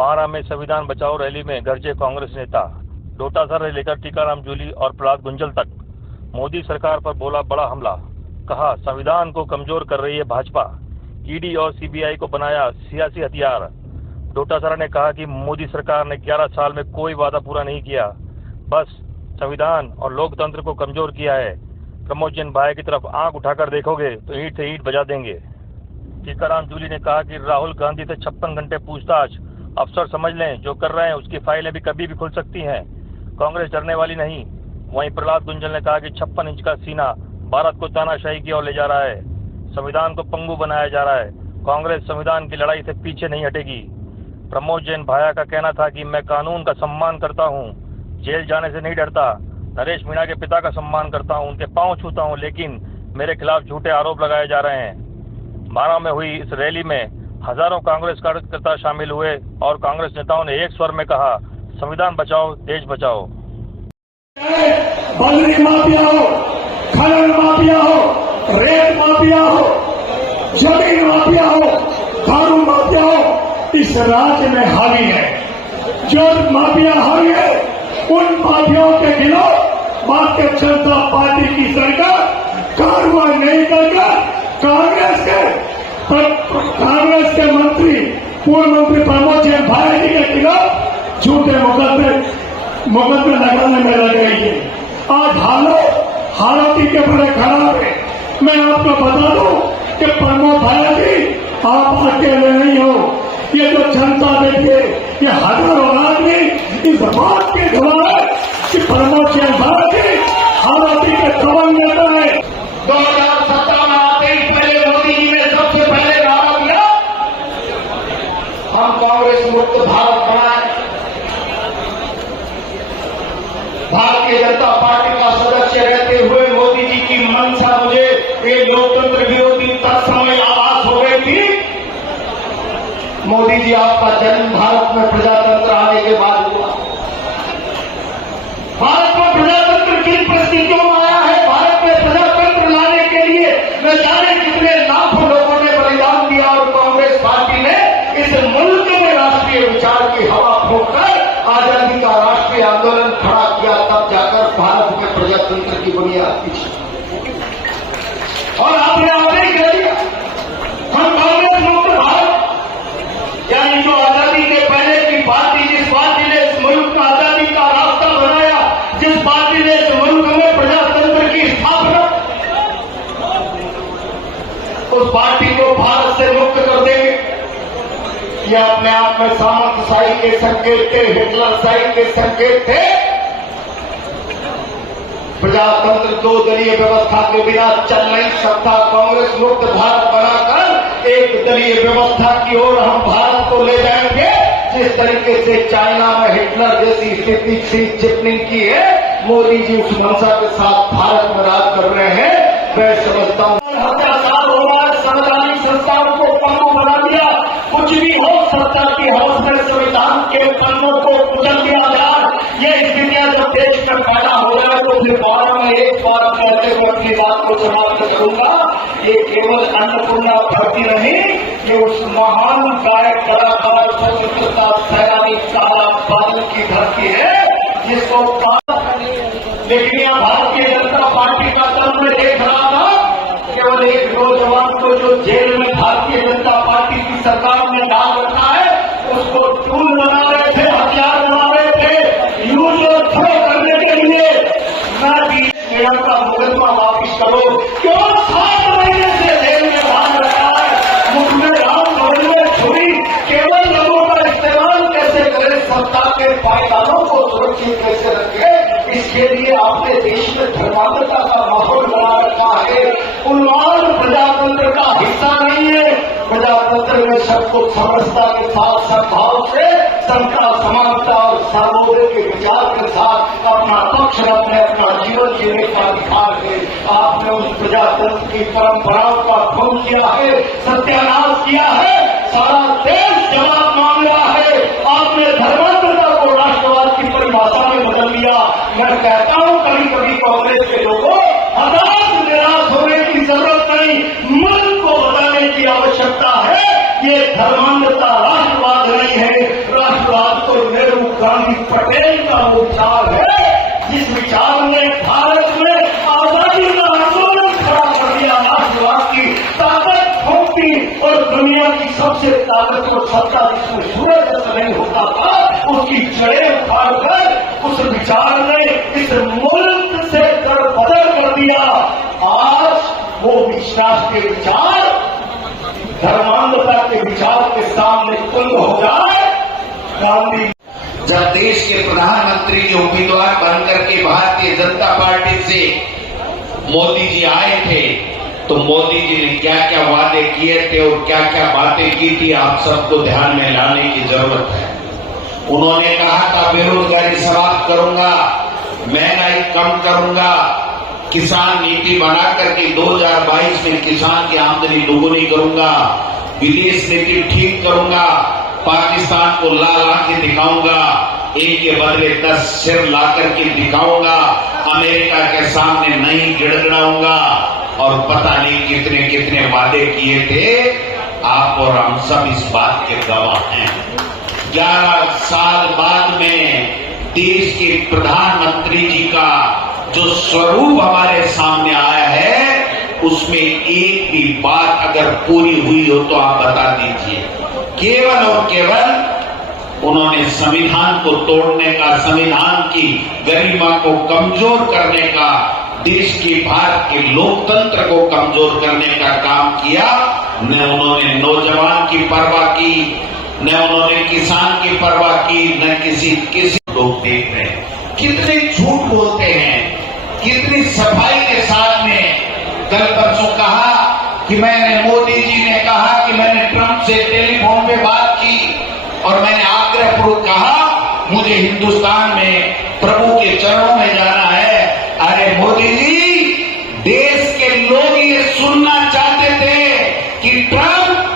बारा में संविधान बचाओ रैली में गरजे कांग्रेस नेता। डोटासरा से लेकर टीकाराम जूली और प्रहलाद गुंजल तक मोदी सरकार पर बोला बड़ा हमला। कहा संविधान को कमजोर कर रही है भाजपा। ईडी और सीबीआई को बनाया सियासी हथियार। डोटासरा ने कहा कि मोदी सरकार ने 11 साल में कोई वादा पूरा नहीं किया, बस संविधान और लोकतंत्र को कमजोर किया है। प्रमोद जैन भाई की तरफ आंख उठाकर देखोगे तो ईंट से ईंट बजा देंगे। टीकाराम जूली ने कहा कि राहुल गांधी से 56 घंटे पूछताछ। अफसर समझ लें जो कर रहे हैं उसकी फाइलें भी कभी भी खुल सकती हैं। कांग्रेस डरने वाली नहीं। वहीं प्रहलाद गुंजल ने कहा कि 56 इंच का सीना भारत को तानाशाही की ओर ले जा रहा है। संविधान को पंगु बनाया जा रहा है। कांग्रेस संविधान की लड़ाई से पीछे नहीं हटेगी। प्रमोद जैन भाया का कहना था कि मैं कानून का सम्मान करता हूं, जेल जाने से नहीं डरता। नरेश मीणा के पिता का सम्मान करता हूं, उनके पांव छूता हूं, लेकिन मेरे खिलाफ झूठे आरोप लगाए जा रहे हैं। बारा में हुई इस रैली में हजारों कांग्रेस कार्यकर्ता शामिल हुए और कांग्रेस नेताओं ने एक स्वर में कहा संविधान बचाओ देश बचाओ। बजरी माफिया हो, खनन माफिया हो, रेत माफिया हो, जमीन माफिया हो, दारू माफिया हो, इस राज्य में हावी है। जब माफिया हावी है उन माफियाओं के खिलाफ भारतीय जनता पार्टी की सरकार कार्रवाई नहीं करकर कांग्रेस के मंत्री पूर्व मंत्री प्रमोद जैन भाई के खिलाफ झूठे मुकदमे लगाने में लग रही है। आज हालत के बड़े खराब है। मैं आपको बता दूं कि प्रमोद भाई जी आप अकेले नहीं हो। ये जो जनता देखिए, ये हजारों आदमी इस बात के गवाह है कि प्रमोद जैन भाई जी हालत के दबंग नेता है। 2017 में आते ही पहले मोदी जी ने सबसे पहले नारा दिया हम कांग्रेस मुक्त भारत बनाए। भारतीय जनता पार्टी का सदस्य रहते हुए मोदी जी की मंशा मुझे ये लोकतंत्र विरोधी तत्समय आभास हो गई थी। मोदी जी आपका जन्म भारत में प्रजातंत्र आने के बाद हुआ। भारत में प्रजातंत्र किन परिस्थितियों में आया है? भारत में प्रजातंत्र लाने के लिए न जाने कितने लाखों लोगों ने बलिदान दिया और कांग्रेस पार्टी ने इस मुल्क में राष्ट्रीय विचार की हवा फूंककर आजादी का राष्ट्रीय आंदोलन खड़ा किया। तब जाकर भारत में प्रजातंत्र की बुनियाद थी और आपने आदेश कर दिया हम कांग्रेस मुक्त भारत, यानी जो आजादी के पहले की पार्टी, जिस पार्टी ने इस मुल्क का आजादी का रास्ता बनाया, जिस पार्टी ने इस मुल्क में प्रजातंत्र की स्थापना, उस पार्टी को भारत से मुक्त कर देंगे। यह अपने आप में सामंतशाही के संकेत थे, हिटलरशाही के संकेत थे। प्रजातंत्र 2 दलीय व्यवस्था के बिना चल नहीं सकता। कांग्रेस मुक्त भारत बनाकर एक दलीय व्यवस्था की ओर हम भारत को ले जाएंगे। जिस तरीके से चाइना में हिटलर जैसी स्थिति शी जिनपिंग की है, मोदी जी उस मंशा के साथ भारत में राज कर रहे हैं। मैं समझता हूं 70 साल हो रहा है संवैधानिक संस्थाओं को पंगु बना दिया। कुछ भी हो, सत्ता की हवस में संविधान के पन्नों को कुचल दिया जाए। ये स्थितियां जब देश में पैदा हो जाए तो फिर बारा में एक बार कहते हुए अपनी बात को समाप्त करूंगा। ये केवल अन्नपूर्णा धरती नहीं, ये उस महान गायक कलाकार स्वतंत्रता सेनानी काला बादल की धरती है जिसको लेकिन यहां भारतीय जनता पार्टी का दल में देख रहा था केवल एक नौजवान को जो जेल में भारतीय जनता पार्टी की सरकार ने डाल रखा है, उसको टूल बना रहे थे, हथियार बना रहे थे यूज और थ्रो करने के लिए। मैं भी मेरा का मुकदमा वापिस करो। क्यों 7 महीने से जेल में बांध रखा है? मुख में राम भवन में छुरी, केवल लोगों का इस्तेमाल कैसे करें, सत्ता के पायदानों को सुरक्षित कैसे रखे, इसके लिए आपने देश में धर्मांधता का माहौल बना रखा है। उन्माद प्रजातंत्र का हिस्सा नहीं है। प्रजातंत्र में सबको समरसता के साथ सद्भाव से समता, समानता और सामूहिक विचार के साथ अपना पक्ष रखने, अपना जीवन जीने का अधिकार है। आपने उस प्रजातंत्र की परंपराओं का भंग किया है, सत्यानाश किया है। सारा देश जवाब मांग रहा है। आपने धर्मांधता को राष्ट्रवाद की परिभाषा में बदल दिया। मैं कहता हूं कभी कभी कांग्रेस के लोगों हताश निराश होने की जरूरत नहीं, मन को बताने की आवश्यकता है। ये धर्मांधता राष्ट्रवाद नहीं है। विचारवाद तो नेहरू गांधी पटेल का विचार है, जिस विचार ने भारत में आजादी का आंदोलन खड़ा कर दिया, राष्ट्रवाद की ताकत फूंकती और दुनिया की सबसे ताकतवर सत्ता जिसमें सूरज जैसा नहीं होता था, उसकी जड़ें उखाड़कर उस विचार ने इस मुल्क से दरबदर कर दिया। आज वो विश्वास के विचार धर्मांधता के विचार के सामने तुल्य हो जाए। गांधी जब देश के प्रधानमंत्री के उम्मीदवार बनकर के भारतीय जनता पार्टी से मोदी जी आए थे, तो मोदी जी ने क्या क्या वादे किए थे और क्या क्या बातें की थी, आप सबको ध्यान में लाने की जरूरत है। उन्होंने कहा था बेरोजगारी समाप्त करूंगा, महंगाई कम करूंगा, किसान नीति बना करके 2022 में किसान की आमदनी दोगुनी करूंगा, विदेश नीति ठीक करूंगा, पाकिस्तान को लाल आंखें दिखाऊंगा, एक के बदले 10 सिर ला करके दिखाऊंगा, अमेरिका के सामने नहीं गिड़गिड़ाऊंगा, और पता नहीं कितने कितने वादे किए थे। आप और हम सब इस बात के गवाह हैं। 11 साल बाद में देश के प्रधानमंत्री जी का जो स्वरूप हमारे सामने आया है, उसमें एक भी बात अगर पूरी हुई हो तो आप बता दीजिए। केवल और केवल उन्होंने संविधान को तोड़ने का, संविधान की गरिमा को कमजोर करने का, देश के भारत के लोकतंत्र को कमजोर करने का काम किया। न उन्होंने नौजवान की परवाह की, न उन्होंने किसान की परवाह की, न किसी लोग देख रहे हैं कितने झूठ बोलते हैं, कितनी सफाई के साथ में। कल परसों कहा कि मोदी जी ने कहा कि मैंने ट्रंप से टेलीफोन पे बात की और मैंने आग्रहपूर्वक कहा मुझे हिंदुस्तान में प्रभु के चरणों में जाना है। अरे मोदी जी, देश के लोग ये सुनना चाहते थे कि ट्रंप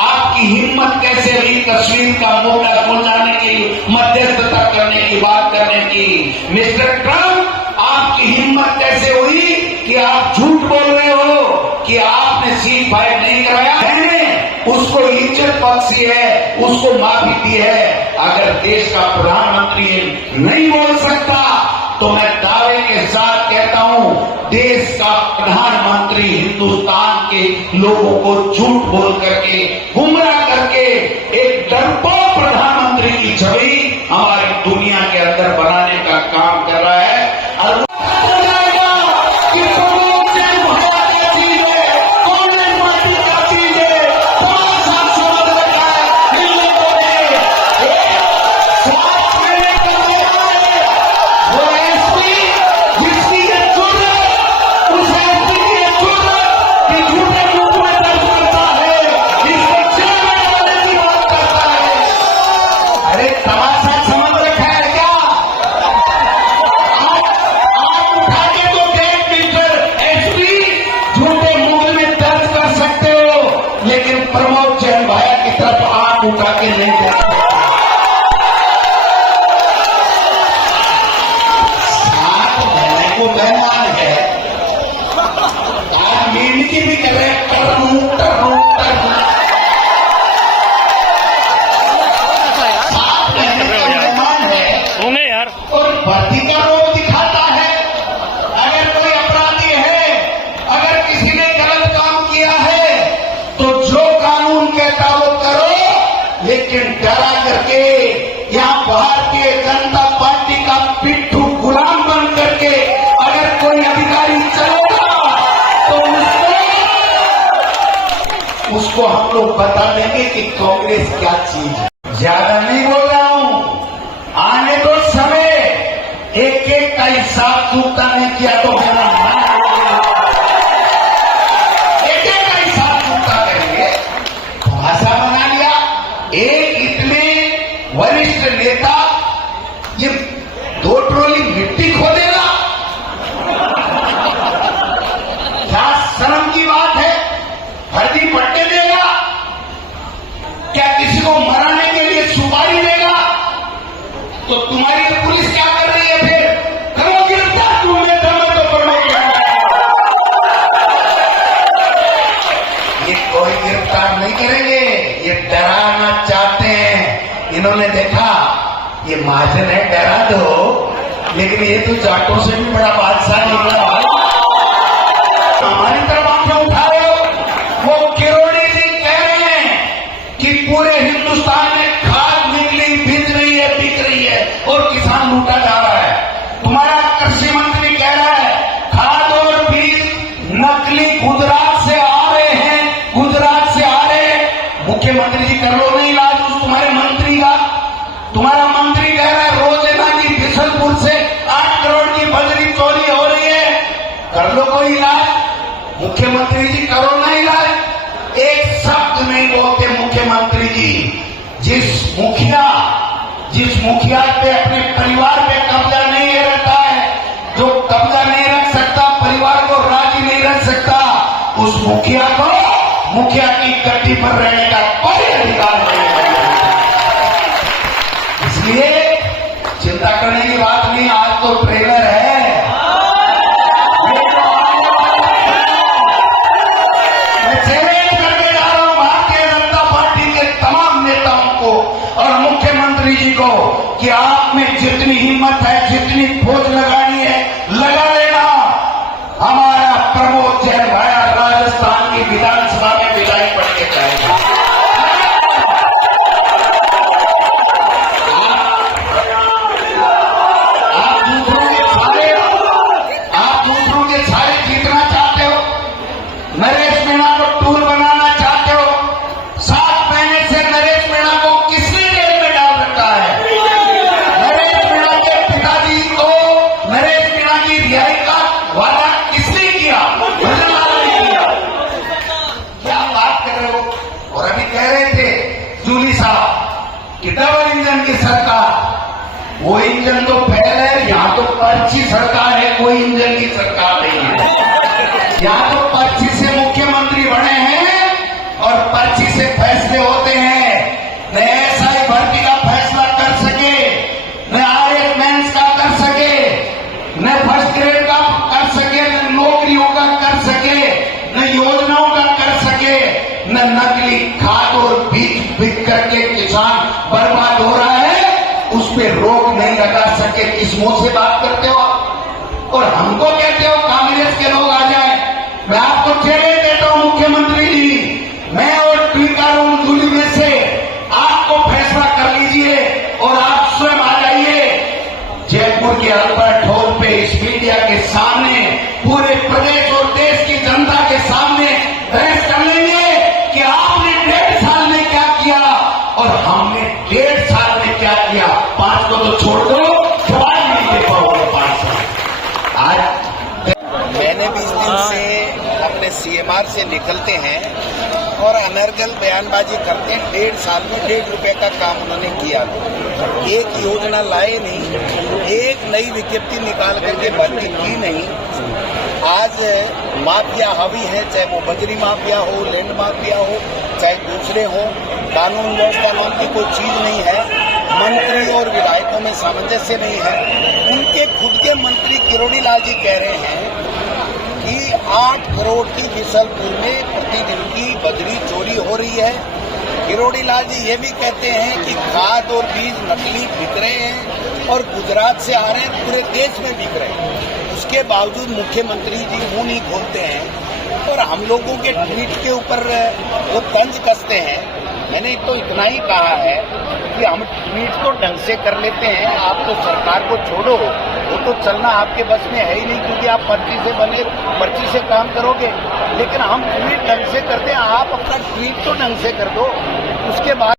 आपकी हिम्मत कैसे हुई कश्मीर का मुद्दा सुलझाने की, मध्यस्थता करने की बात करने की। मिस्टर ट्रंप, आपकी हिम्मत कैसे हुई कि आप झूठ बोल रहे हो कि आपने सील फाइल नहीं कराया है, उसको इज्जत बख्शी है, उसको माफी दी है। अगर देश का प्रधानमंत्री नहीं बोल सकता तो मैं दावे के साथ कहता हूं, देश का प्रधानमंत्री हिंदुस्तान के लोगों को झूठ बोल करके, गुमराह करके एक डरपोक प्रधानमंत्री की छवि हमारी दुनिया के अंदर बनाने का काम कर रहा है। और उठा के नहीं जाते। सात महीने को मेहमान है, आज मिमिक्री भी कर रहे हैं, टर्नू टर्नू टर्नू। 7 महीने का मेहमान है होंगे यार, और भर्ती का रोग दिखाता है। अगर कोई अपराधी है, अगर किसी ने गलत काम किया है, तो जो कानून कहता वो करो, लेकिन डरा करके यहां भारतीय जनता पार्टी का पिट्ठू गुलाम बन करके अगर कोई अधिकारी चलेगा तो उसको हम लोग बता देंगे कि कांग्रेस क्या चीज है। ज्यादा नहीं बोल रहा हूं, आने दो समय, एक एक का हिसाब चूकता नहीं किया तो मेरा एक एक का हिसाब चूकता करेंगे। भाषा बना लिया। एक इतने वरिष्ठ नेता ये 2 ट्रॉली मिट्टी खोदेगा, क्या शर्म की बात है। फर्जी पट्टे देगा, क्या किसी को मराने के लिए सुपारी देगा। तो तुम्हारी तो पुलिस क्या कर रही है, फिर करो गिरफ्तार, तुमने दम तो करो। ये कोई गिरफ्तार नहीं करेंगे, ये डराना चाहते हैं। इन्होंने देखा ये महाजन है, डरा दो, लेकिन ये तो जाटों से भी बड़ा बादशाह निकला। हमारी तरफ आंखें उठा रहे हो। वो किरोड़ी जी कह रहे हैं कि पूरे हिंदुस्तान में खाद निकली, बिक रही है, बिक रही है और किसान लूटा जा रहा है। तुम्हारा कृषि मंत्री कह रहा है खाद और बीज नकली गुजरात से आ रहे हैं, गुजरात से आ रहे हैं। मुख्यमंत्री जी कर लो नहीं इलाज उस तुम्हारे मंत्री का। तुम्हारा मंत्री कह रहा है रोजाना की बिशनपुर से 8 करोड़ की बजरी चोरी हो रही है, कर लो कोई इलाज। मुख्यमंत्री जी करो ना इलाज। एक शब्द नहीं बोलते मुख्यमंत्री जी। जिस मुखिया पे अपने परिवार पे कब्जा नहीं रहता है, जो कब्जा नहीं रख सकता, परिवार को राजी नहीं रख सकता, उस मुखिया को मुखिया की गद्दी पर रहने का कोई अधिकार नहीं है। इसलिए चिंता करने की बात नहीं, आज तो ट्रेलर है। मैं चैलेंज करके जा रहा हूं भारतीय जनता पार्टी के तमाम नेताओं को और मुख्यमंत्री जी को कि आप में जितनी हिम्मत है, जितनी फौज लगानी है, लगा लेना। हमारा प्रमोद जैन भाया राजस्थान की विधानसभा में विदाई पढ़ के जाएगा। आप दूसरों के सारे जीतना चाहते हो, नरेश मीणा को टूर बनाना चाहते हो। 7 महीने से नरेश मीणा को किसने जेल में डाल रखा है? नरेश मीणा के पिताजी को नरेश मीणा की रिहाई का वादा किसने किया? भजनलाल ने किया। क्या बात कर रहे हो? और अभी कह रहे थे जूली साहब कि डबल इंजन की सरकार, वो इंजन तो फैल है, यहां तो पर्ची सरकार है, कोई इंजन की सरकार नहीं है। यहां तो पर्ची से मुख्यमंत्री बने हैं और पर्ची से फैसले होते हैं। न एसआई भर्ती का फैसला कर सके, न आईएएस मेंस का कर सके, न फर्स्ट ग्रेड का कर सके, न नौकरियों का कर सके, न योजनाओं का कर सके, न नकली खाद और बीज बिक करके किसान बर्बाद हो रहा है, उस पर रोक नहीं लगा सके। किस मुंह से बात करते हो आप? और हमको कहते हो कांग्रेस के लोग आ जाए। मैं आपको चैलेंज देता हूं मुख्यमंत्री जी, मैं और टीकाराम जूली में से आपको फैसला कर लीजिए और आप स्वयं आ जाइए जयपुर के अल्बर्ट हॉल पे इस मीडिया के सामने, पूरे प्रदेश और देश की जनता के सामने बहस कर लेंगे कि आपने 1.5 साल में क्या किया और हमने 1.5 साल में क्या किया। 5 को तो छोड़ दो, जवाब नहीं दे पाओगे 5 साल। आज मैंने 20 दिन से अपने सीएमआर से निकलते हैं और अनर्गल बयानबाजी करते हैं। 1.5 साल में 1.5 रुपए का काम उन्होंने किया, एक योजना लाए नहीं, एक नई विज्ञप्ति निकाल करके भर्ती की नहीं। आज माफिया हावी है, चाहे वो बजरी माफिया हो, लैंड माफिया हो, चाहे दूसरे हो, कानून व्यवस्था नाम की कोई चीज नहीं है। मंत्री और विधायकों में सामंजस्य नहीं है। उनके खुद के मंत्री किरोड़ी लाल जी कह रहे हैं कि 8 करोड़ की बिशनपुर में प्रतिदिन की बजरी चोरी हो रही है। किरोड़ी लाल जी ये भी कहते हैं कि खाद और बीज नकली बिक रहे हैं और गुजरात से आ रहे हैं, पूरे देश में बिक रहे हैं। उसके बावजूद मुख्यमंत्री जी मुंह नहीं खोलते हैं और हम लोगों के ट्वीट के ऊपर वो तंज कसते हैं। मैंने तो इतना ही कहा है कि हम ट्वीट तो ढंग से कर लेते हैं, आप तो सरकार को छोड़ो, वो तो चलना आपके बस में है ही नहीं, क्योंकि आप पर्ची से काम करोगे। लेकिन हम ट्वीट ढंग से करते हैं, आप अपना ट्वीट तो ढंग से कर दो, उसके बाद